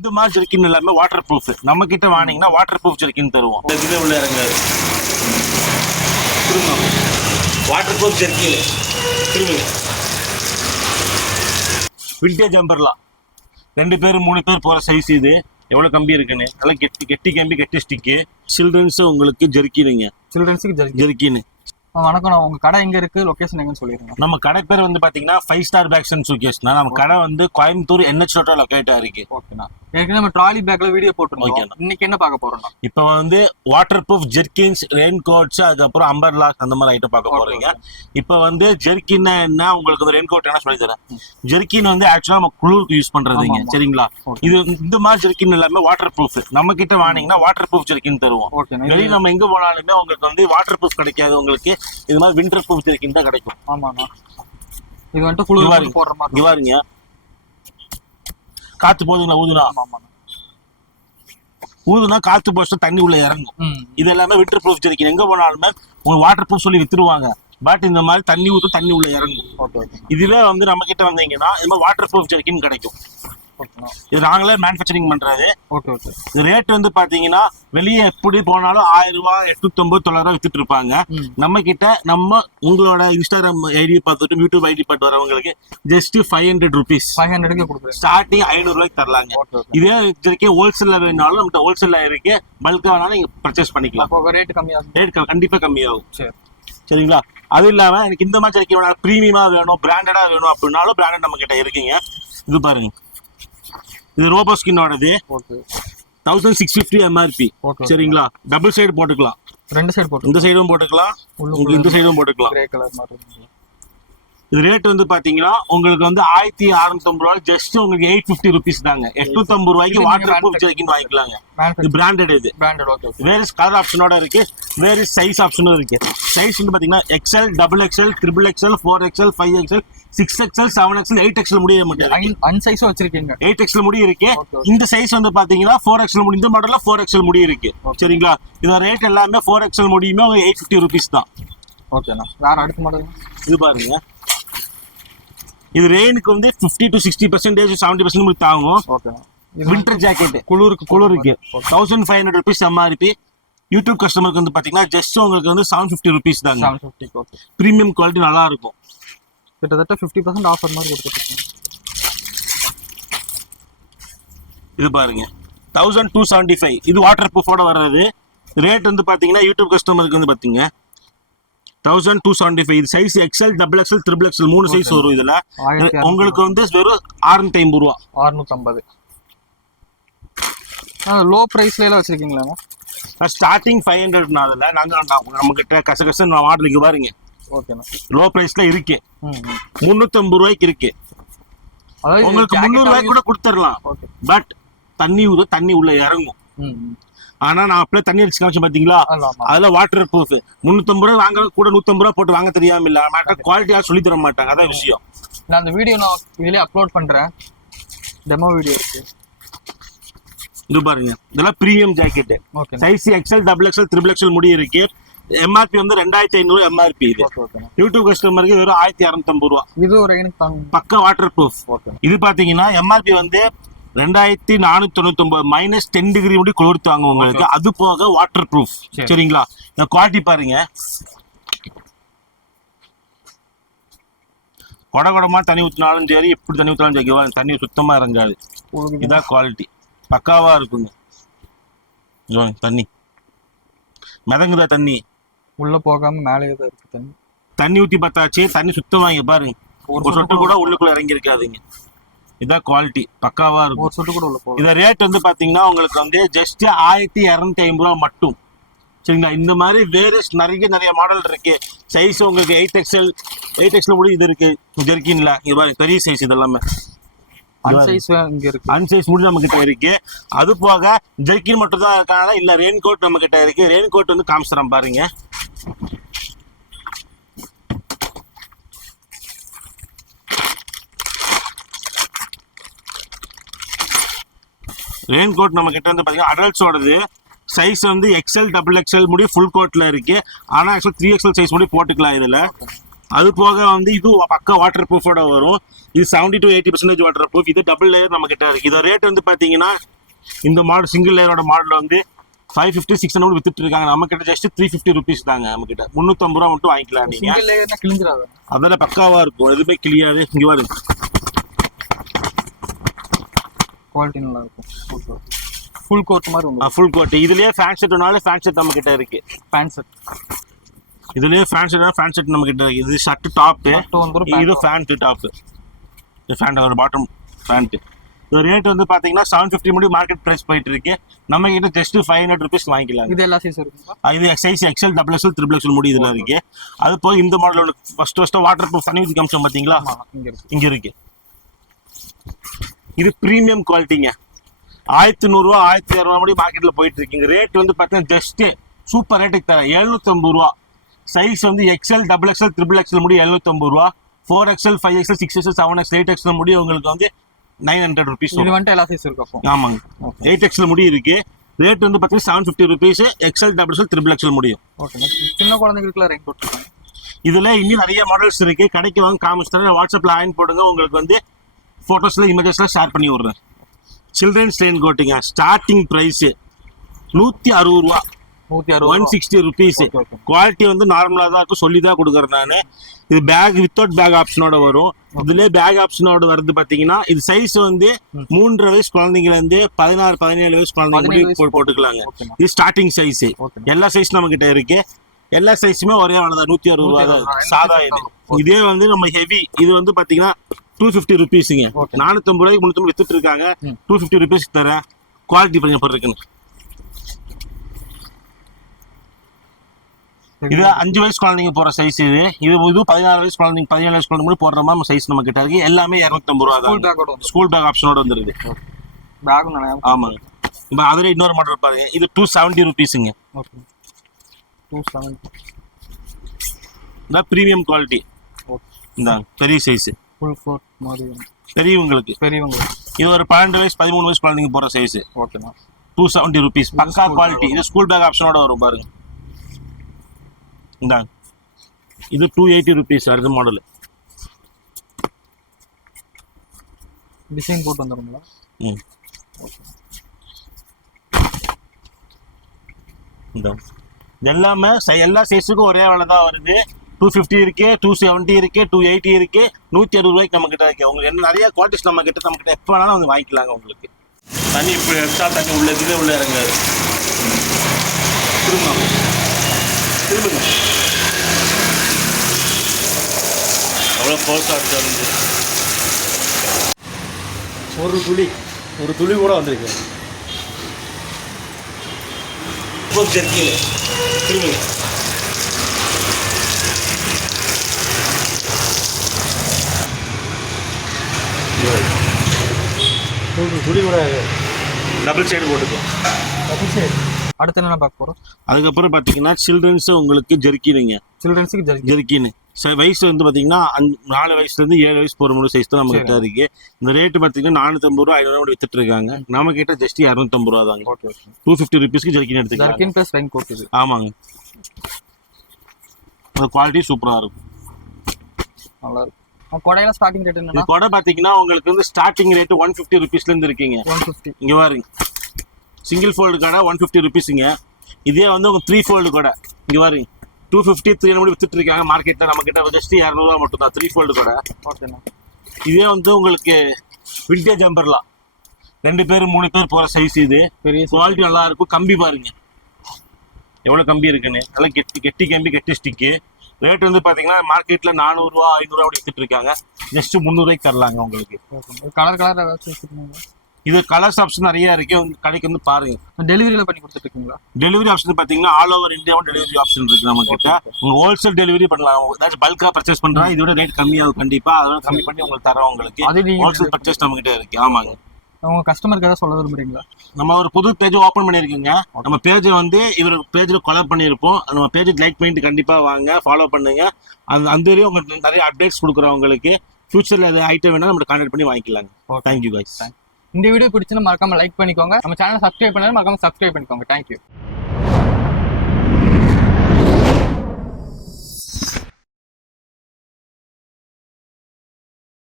இந்த மாதிரி ஜெர்கின் எல்லாமே வாட்டர் ப்ரூஃப். நம்ம கிட்ட வாங்கினீங்கன்னா வாட்டர் ப்ரூஃப் ஜெர்கின் தருவோம். இந்த உள்ள இறங்காது. வாட்டர் ப்ரூஃப் ஜெர்கின் திரும்புங்க. விண்டேஜ் அம்பர்லா 2 பேர் 3 பேர் போற சைஸ். இது எவ்வளவு கம்பி இருக்குன்னு நல்லா கெட்டி கம்பி கெட்டி ஸ்டிக்கு. சில்ட்ரன்ஸ் உங்களுக்கு ஜெர்கினுங்க. சில்ட்ரன்ஸுக்கு ஜெர்கின். வணக்கம், உங்க கடை எங்க இருக்கு, லொகேஷன் எங்கன்னு சொல்லிருங்க. நம்ம கடை பேர் வந்து பாத்தீங்கன்னா 5 ஸ்டார் பேக்ஸ் அண்ட் சூட்கேஸ்னா நம்ம கடை வந்து கோயம்புத்தூர் NH ரோட்ல லொகேட் ஆயிருக்கு. ஓகேண்ணா. ஏற்கனவே நம்ம ட்ராலி பேக்ல வீடியோ போட்டுருக்கோம். இன்னைக்கு என்ன பார்க்க போறோம்னா இப்போ வந்து water proof jerkins, rain coats, அதுக்கப்புறம் அம்பர்லாஸ் அந்த மாதிரி ஐட்டம் பார்க்க போறீங்க. இப்போ வந்து ஜெர்கின் என்ன உங்களுக்கு வந்து ரெயின் கோட் என்ன சொல்லி தரேன். ஜெர்கின் வந்து ஆக்சுவலா நம்ம குளிருக்கு யூஸ் பண்றதுங்க. சரிங்களா? இது இந்த மாதிரி ஜெர்கின் எல்லாமே வாட்டர் ப்ரூஃப். நம்ம கிட்ட வாங்கினீங்கன்னா வாட்டர் ப்ரூஃப் ஜெர்கின் தருவோம். வெளியே நம்ம எங்க போனாலுமே உங்களுக்கு வந்து வாட்டர் ப்ரூஃப் கிடைக்காது. உங்களுக்கு இது மாதிரி விண்டர் ப்ரூஃப் ஜெர்கின் தான் கிடைக்கும். ஆமாண்ணா. இது வந்துட்டு குளிர் போடுற மாதிரி பாருங்க. காத்து போகுதுங்களா? ஊதுனா காத்து போச்சு தண்ணி உள்ள இறங்கும். இது எல்லாமே விண்டர் ப்ரூஃப் ஜெர்கின். எங்க போனாலுமே உங்களுக்கு வாட்டர் ப்ரூஃப் சொல்லி வித்துருவாங்க. பட் இந்த மாதிரி தண்ணி ஊத்து தண்ணி உள்ள இறங்கும். இதுவே வந்து நம்ம கிட்ட வந்தீங்கன்னா இந்த மாதிரி வாட்டர் ப்ரூஃப் ஜெர்கின் கிடைக்கும். இது நாங்களே மேனுஃபேக்சரிங் பண்றது. இது ரேட் வந்து பாத்தீங்கன்னா வெளியே எப்படி போனாலும் 1000 ரூபாய், 850, 900 வித்துட்டு இருப்பாங்க. நம்ம கிட்ட நம்ம உங்களோட இன்ஸ்டாகிராம் ஐடி பார்த்துட்டு யூடியூப் ஐடி பார்த்து வரவங்களுக்கு ஜஸ்ட் 500 rupees ஸ்டார்டிங் 500 ரூபாய்க்கு தரலாங்க. இதே இருக்கே ஹோல்சேல்ல வேணாலும் நம்மகிட்ட ஹோல்சேல்ல இருக்கு. பல்கா வேணாலும் நீங்க பர்ச்சேஸ் பண்ணிக்கலாம். ரேட் கம்மியாகும். ரேட் கண்டிப்பா கம்மியாகும். சரிங்களா? அது இல்லாம எனக்கு இந்த மாதிரி ஜெர்கின் பிரீமியமா வேணும், பிராண்டடா வேணும் அப்படின்னாலும் பிராண்டட் நம்ம கிட்ட இருக்குங்க. இது பாருங்க. இது ரோபோஸ்கினோடது. 1650 MRP. சரிங்களா? டபுள் சைடு போட்டுக்கலாம். 2 சைடு போட்டு இந்த சைடும் போட்டுக்கலாம், இந்த சைடும் போட்டுக்கலாம். கிரே கலர் மாதிரி. இது ரேட் வந்து பாத்தீங்கன்னா உங்களுக்கு வந்து 1650 ரூபாய். ஜஸ்ட் உங்களுக்கு 850 rupees தாங்க. 850 ரூபாய்க்கு வாட்டர் ப்ரூஃப் ஜெர்கின் வாங்கிக்கலாங்க. இது பிராண்டட். இது வேற கலர் ஆப்ஷனோட இருக்கு, வேற சைஸ் ஆப்ஷனும் இருக்கு. சைஸ் வந்து பாத்தீங்கன்னா XL, XXL, XXL, 4XL, 5XL, 6XL, 7XL, 8XL முடிய மாட்டேங்குது. அன்சைஸும் வச்சிருக்கீங்க. 8XL முடி இருக்கு. இந்த சைஸ் வந்து பாத்தீங்கன்னா 4XL முடி. இந்த மாடல்ல 4XL முடி இருக்கு. சரிங்களா? இதோட ரேட் எல்லாமே 4XL முடியுமே 850 rupees தான். ஓகேண்ணா. வேற அடுத்த மாடல் இது பாருங்க. இது ரெயினுக்கு வந்து 50 to 60%, 70% தாங்கும். வின்டர் ஜாக்கெட் குளிருக்கு 1500 rupees MRP. யூடியூப் கஸ்டமருக்கு வந்து பாத்தீங்கன்னா ஜஸ்ட் உங்களுக்கு வந்து 750 rupees தாங்க. பிரீமியம் குவாலிட்டி நல்லா இருக்கும். கிட்டத்தட்ட 50% ஆஃபர் மாதிரி கொடுத்துருக்கீங்க. இது பாருங்க 1275. இது வாட்டர் ப்ரூஃபோட வர்றது. ரேட் வந்து பாத்தீங்கன்னா யூடியூப் கஸ்டமருக்கு வந்து பாத்தீங்க 1275. இது size XL, XXL, XXL 3 size வரும். இதுல உங்களுக்கு வந்து வெறும் 650 ரூபா. 650. லோ பிரைஸ்ல எல்லாம் வச்சிருக்கீங்களா? ஸ்டார்டிங் 500. நாங்க நம்ம கிட்ட கசகச மாடலுக்கு பாருங்க. லோ பிரைஸ்ல இருக்கு. 350 ரூபாய்க்கு இருக்கு. உங்களுக்கு 300 ரூபாய்க்கு கூட கொடுத்துடலாம். பட் தண்ணி உள்ள இறங்கும். ஆனா நான் அப்படியே தண்ணி அடிச்சு காமிச்சு பாத்தீங்களா? அதுல வாட்டர் ப்ரூஃப். 350 ரூபாய் வாங்க கூட 150 ரூபாய் போட்டு வாங்க தெரியாம இல்ல. குவாலிட்டியா சொல்லி தர மாட்டாங்க. அதான் விஷயம். நான் அந்த வீடியோ நான் இதுலயே அப்லோட் பண்றேன். டெமோ வீடியோ இருக்கு. இது பாருங்க. இதெல்லாம் premium jacket. Size XL, XXL, XXL முடி இருக்கு. MRP வந்து 2500 MRP. இது யூடியூப் கஸ்டமருக்கு வெறும் 1250 ரூபா. இது ஒரு பக்கா வாட்டர் ப்ரூஃப். இது பாத்தீங்கன்னா MRP வந்து 2499 -10 டிகிரி முடி குளிர்த்தாங்க உங்களுக்கு. அது போக வாட்டர் ப்ரூஃப். சரிங்களா? இந்த குவாலிட்டி பாருங்க. கொடமா தண்ணி ஊத்தினாலும் சரி, எப்படி தண்ணி ஊத்தினாலும் சரி, தண்ணி சுத்தமா இறங்காது. இதான் குவாலிட்டி. பக்காவா இருக்குங்க. தண்ணி மிதங்குதா? தண்ணி உள்ள போகாம மேலேயே தான் இருக்கு. தண்ணி ஊத்தி பார்த்தாச்சு. தண்ணி சுத்தமா இங்க பாருங்க. ஒரு சொட்டு கூட உள்ளுக்குள்ள இறங்கி இருக்காதுங்க. இதான் குவாலிட்டி. பக்காவா இருக்கும். ஒரு சொட்டு கூட உள்ள போகும். இத ரேட் வந்து பாத்தீங்கன்னா உங்களுக்கு வந்து ஜஸ்ட் 1250 ரூபா மட்டும். சரிங்களா? இந்த மாதிரி வேற நிறைய மாடல் இருக்கு. சைஸ் உங்களுக்கு 8XL கூட இது இருக்கு ஜெர்கின்ல. இது பாருங்க பெரிய சைஸ். இது எல்லாமே அன்சைஸ் முடி நம்ம கிட்ட இருக்கு. அது போக ஜெர்கின் மட்டும் தான் இருக்காங்க. இல்ல ரெயின் கோட் நம்ம கிட்ட இருக்கு. ரெயின் கோட் வந்து காமிச்சிடறேன் பாருங்க. ரெயின் கோட் நம்ம கிட்ட வந்து பாத்தீங்கன்னா அடல்ட்ஸோடது. சைஸ் வந்து XL, XXL முடி ஃபுல் கோட்ல இருக்கு. ஆனா ஆக்சுவலா 3XL சைஸ் முடி போட்டுக்கலாம் இதுல. அது போக வந்து இது பக்கா வாட்டர் ப்ரூஃபோட வரும். இது 70 to 80% வாட்டர் ப்ரூஃப். இது டபுள் லேயர் நம்ம கிட்ட இருக்கு. இதோட ரேட் வந்து பாத்தீங்கன்னா இந்த மாடல் சிங்கிள் லேயரோட மாடல் வந்து 550 600 வித்துட்டு இருக்காங்க. நம்ம கிட்ட ஜஸ்ட் 350 ருபீஸ் தாங்க. நம்ம கிட்ட 350 ரூபா மட்டும் வாங்கிக்கலாம் நீங்க. சிங்கிள் லேயர்னா கிழிஞ்சிராது. அதெல்லாம் பக்காவா இருக்கும், எதுவுமே கிளியாது. இங்க பாருங்க, குவாலிட்டி நல்லா இருக்கும். ஓகே, ஃபுல் கோட் மாதிரி வந்து ஃபுல் கோட். இதுலயே ஃபேன் செட்னால ஃபேன் செட் நம்ம கிட்ட இருக்கு. பேண்ட் செட் இதுலயே ஃபேன் செட் நம்ம கிட்ட இருக்கு. இது ஷர்ட் டாப், இது ஃபேண்ட் டாப். இந்த ஃபேண்ட் ஒரு பாட்டம் ஃபேண்ட். இந்த ரேட் வந்து பாத்தீங்கன்னா 750 முடியும் மார்க்கெட் பிரைஸ் போயிட்டு இருக்கு. நம்ம கிட்ட ஜஸ்ட் 500 ருபீஸ் வாங்கிக்கலாம். இது எல்லா சைஸ் இருக்குங்களா? இது சைஸ் XL, XXL, XXL முடி இதெல்லாம் இருக்கு. அது போக இந்த மாடல் ஃபர்ஸ்ட் வாட்டர் ப்ரூஃப் தண்ணி ஊத்தி காமிச்சோம் பாத்தீங்களா, இங்க இருக்கு. இது பிரீமியம் குவாலிட்டிங்க. 1100 ரூபா 1200 முடி மார்க்கெட்ல போயிட்டு இருக்குங்க. ரேட் வந்து பாத்தீங்கன்னா ஜஸ்ட் சூப்பர் ரேட்டுக்கு தரேன், 750 ரூபா. சைஸ் வந்து XL, XXL, XXL முடி 750 ரூபா. 4XL, 5XL, 6XL, 7XL, 8XL முடி உங்களுக்கு வந்து 900 ருபீஸ். இது வந்து எல்லா சைஸ் இருக்கு அப்போ. ஆமாங்க, 8XL முடி இருக்கு. ரேட் வந்து பாத்தீங்கன்னா 750 ருபீஸ். XL, XXL, XXL முடியும். ஓகே, சின்ன குழந்தைகளுக்குலாம் ரெயின் கோட் இருக்காங்க. இதுல இன்னும் நிறைய மாடல்ஸ் இருக்கு. கடைக்கு வாங்க காமிச்சிட்டேன், வாட்ஸ்அப்ல ஆயின் போடுங்க. உங்களுக்கு வந்து போட்டோஸ்ல இமேஜஸ்ல ஷேர் பண்ணி விடுறேன். சில்ட்ரன்ஸ் ரெயின் கோட்டுங்க. ஸ்டார்டிங் பிரைஸ் 160 ரூபா, 160 ருபீஸ். குவாலிட்டி வந்து நார்மலா தான் இருக்கும், சொல்லி தான் கொடுக்குறேன் நான். இது பேக் வித்தவுட் பேக் ஆப்ஷனோட வரும். இதுல பேக் ஆப்ஷனோட வருது பாத்தீங்கன்னா, இது சைஸ் வந்து 3.5 வயசு குழந்தைங்கள இருந்து 16, 17 வயசு குழந்தைங்க போட்டுக்கலாங்க. இது ஸ்டார்டிங் சைஸ். எல்லா சைஸ் நம்ம கிட்ட இருக்கு. எல்லா சைஸுமே ஒரே வேலைதான், 160 ரூபா தான் சாதா. இது இதே வந்து நம்ம ஹெவி, இது வந்து பாத்தீங்கன்னா 250 ருபீஸுங்க. 450 ரூபாய்க்கு 350 வித்துட்டு இருக்காங்க. 250 ருபீஸ்க்கு தரேன். குவாலிட்டி கொஞ்சம் எப்படி இருக்குன்னு. இது 5 வயசு குழந்தைங்க போற சைஸ். இது 16 வயசு குழந்தைங்க, 17 வயசு குழந்தைங்க போடுற மாதிரி சைஸ் நம்ம கிட்ட இருக்கு. எல்லாமே 250 ரூபா தான். ஸ்கூல் பேக் ஆப்ஷனோட வந்துருக்கு. ஆமாங்க. இப்போ அதுல இன்னொரு மாடல் பாருங்க, இது 270 ருபீஸுங்க. இந்த பிரீமியம் குவாலிட்டி. இந்த பெரிய சைஸ், பெரியவங்களுக்கு. இது ஒரு 12 வயசு 13 வயசு குழந்தைங்க போற சைஸ். 270 ருபீஸ். பக்கா குவாலிட்டி. இது ஸ்கூல் பேக் ஆப்ஷனோட வரும் பாருங்க. இந்தாங்க, இது 280 ருபீஸ். அடுத்த மாடல் டிசைன் போட்டு வந்துருங்களா? எல்லாமே எல்லா சைஸுக்கும் ஒரே வேலை தான் வருது. 250 இருக்கு, 270 இருக்கு, 280 இருக்கு, 160 ரூபாய்க்கு நம்ம கிட்ட இருக்கு. உங்களுக்கு என்ன நிறைய குவாலிட்டிஸ் நம்ம கிட்ட எப்போ வேணாலும் வந்து வாங்கிக்கலாங்க. உங்களுக்கு தண்ணி இப்படி எடுத்தா தண்ணி உள்ள இறங்காது. திரும்புங்க, அவ்வளோ ஃபோர்ஸாக இருக்கு. ஒரு துளி கூட வந்திருக்கு. ஜெர்க்கின் திரும்புங்க. துளி கூட டபுள் சைடு போட்டுக்கோ. அடுத்து என்ன பார்க்க போறோம்? அதுக்கப்புறம் பாத்தீங்கன்னா சில்ட்ரன்ஸ் உங்களுக்கு ஜெர்க்கினுங்க. சில்ட்ரன்ஸுக்கு ஜெர்க்கின் வயசு வந்து பாத்தீங்கன்னா 4 வயசுல இருந்து 7 வயசு போற முடியும் சைஸ் தான் நம்ம கிட்ட இருக்கு. இந்த ரேட்டு பாத்தீங்கன்னா 450 ரூபா 500 ரூபா வித்துட்டு இருக்காங்க. நம்ம கிட்ட ஜஸ்ட் 250 ரூபா தாங்க. 250 ருபீஸ்க்கு ஜெர்க்கின் எடுத்துக்கலாம். ஜெர்க்கின் பிளஸ் ரெயின் கோட் இது. ஆமாங்க, அந்த குவாலிட்டி சூப்பரா இருக்கும், நல்லா இருக்கும். கொடையில ஸ்டார்டிங் ரேட் என்னன்னா, கொடை பாத்தீங்கன்னா உங்களுக்கு வந்து ஸ்டார்டிங் ரேட் 150 ருபீஸ்ல இருந்து இருக்கீங்க. 150. இங்க பாருங்க, சிங்கிள் ஃபோல்டு கடை 150 ருபீஸுங்க. இதே வந்து உங்க 3 ஃபோல்டு கடை இங்க பாருங்க 250 300 வித்துட்டு இருக்காங்க மார்க்கெட்ல. நம்ம கிட்ட ஜஸ்ட் 200 ரூபா மட்டும் தான் 3 ஃபோல்டு கடை. இதே வந்து உங்களுக்கு விண்டேஜ் அம்பர்லா 2 பேர் 3 பேர் போற சைஸ். இது குவாலிட்டி நல்லா இருக்கும். கம்பி பாருங்க எவ்வளவு கம்பி இருக்குன்னு, நல்லா கெட்டி கம்பி, கெட்டி ஸ்டிக்கு. ரேட் வந்து பாத்தீங்கன்னா மார்க்கெட்ல 400 ரூபா 500 ரூபா வித்துட்டு இருக்காங்க. ஜஸ்ட் 300 ரூபாய்க்கு தரலாங்க உங்களுக்கு. கலர் இது கலர்ஸ் ஆப்ஷன் நிறைய இருக்கு. கடைக்கு வந்து பாருங்க. டெலிவரியில பண்ணி கொடுத்துட்டு இருக்கீங்களா? டெலிவரி ஆப்ஷன் பாத்தீங்கன்னா ஆல் ஓவர் இந்தியாவும் டெலிவரி ஆப்ஷன் இருக்கு நம்ம கிட்ட. உங்க ஹோல்சேல் டெலிவரி பண்ணலாம். ஏதாச்சும் பல்கா பர்ச்சேஸ் பண்றா இதோட ரேட் கம்மியாகும் கண்டிப்பா. அதோட கம்மி பண்ணி உங்களுக்கு தரோம். உங்களுக்கு ஹோல்சேல் பர்ச்சேஸ் நம்ம கிட்ட இருக்கு. ஆமாங்க. உங்க கஸ்டமருக்கு ஏதாவது சொல்ல விரும்புறீங்களா? நம்ம ஒரு புது பேஜ் ஓபன் பண்ணிருக்கீங்க. நம்ம பேஜ் வந்து இவர் பேஜ்ல கொலாப் பண்ணிருப்போம். நம்ம பேஜ் லைக் பண்ணிட்டு கண்டிப்பா வாங்க, ஃபாலோ பண்ணுங்க. அந்த வரையும் உங்களுக்கு நிறைய அப்டேட்ஸ் கொடுக்குறோம். உங்களுக்கு ஃபியூச்சர்ல ஏதாவது ஐட்டம் வேணா நம்ம கான்டாக்ட் பண்ணி வாங்கிக்கலாங்க. Thank you guys. இந்த வீடியோ பிடிச்சுன்னா மறக்காம லைக் பண்ணிக்கோங்க. நம்ம சேனல் சப்ஸ்கிரைப் பண்ணாலும் மறக்காம சப்ஸ்கிரைப் பண்ணிக்கோங்க. தேங்க்யூ.